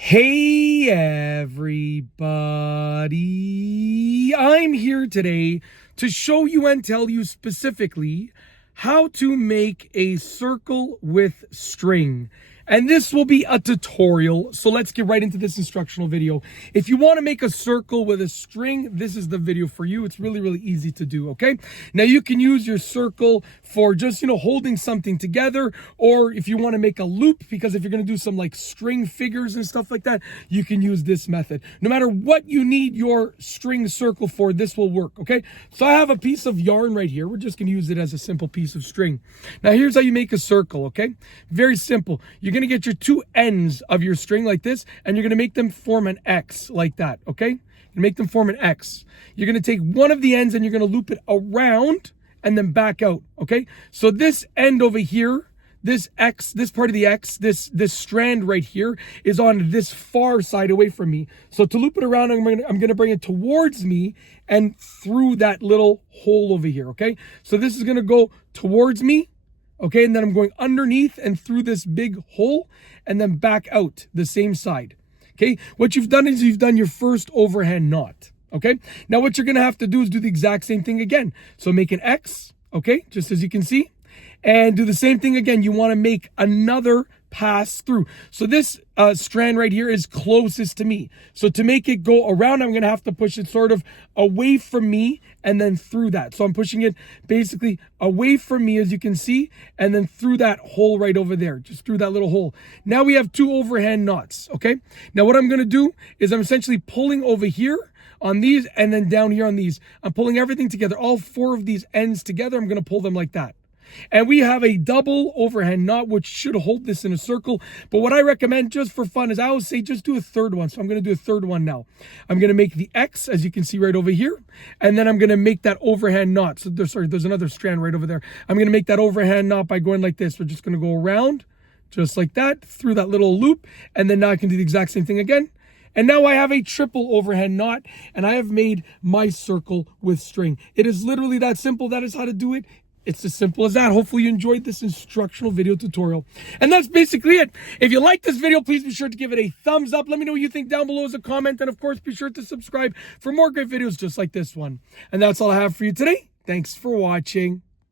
Hey everybody, I'm here today to show you and tell you specifically how to make a circle with string. And this will be a tutorial, so let's get right into this instructional video. If you want to make a circle with a string, this is the video for you. It's really, really easy to do, okay? Now you can use your circle for just, holding something together, or if you want to make a loop, because if you're going to do some like string figures and stuff like that, you can use this method. No matter what you need your string circle for, this will work, okay? So I have a piece of yarn right here. We're just going to use it as a simple piece of string. Now here's how you make a circle, okay? Very simple. You're going to get your two ends of your string like this, and you're going to make them form an X like that, okay? You make them form an X. You're going to take one of the ends and you're going to loop it around and then back out, okay? So this end over here, this X, this part of the X, this strand right here is on this far side away from me. So to loop it around, I'm going to bring it towards me and through that little hole over here, okay? So this is going to go towards me, okay? And then I'm going underneath and through this big hole and then back out the same side, okay? What you've done is you've done your first overhand knot, okay? Now what you're going to have to do is do the exact same thing again. So make an X, okay? Just as you can see. And do the same thing again. You want to make another pass through. So this strand right here is closest to me. So to make it go around, I'm going to have to push it sort of away from me and then through that. So I'm pushing it basically away from me, as you can see, and then through that hole right over there, just through that little hole. Now we have two overhand knots, okay? Now what I'm going to do is I'm essentially pulling over here on these and then down here on these. I'm pulling everything together, all four of these ends together. I'm going to pull them like that. And we have a double overhand knot, which should hold this in a circle. But what I recommend just for fun is I always say just do a third one. So I'm going to do a third one now. I'm going to make the X, as you can see right over here. And then I'm going to make that overhand knot. So there's another strand right over there. I'm going to make that overhand knot by going like this. We're just going to go around just like that through that little loop. And then now I can do the exact same thing again. And now I have a triple overhand knot, and I have made my circle with string. It is literally that simple. That is how to do it. It's as simple as that. Hopefully you enjoyed this instructional video tutorial. And that's basically it. If you like this video, please be sure to give it a thumbs up. Let me know what you think down below as a comment. And of course, be sure to subscribe for more great videos just like this one. And that's all I have for you today. Thanks for watching.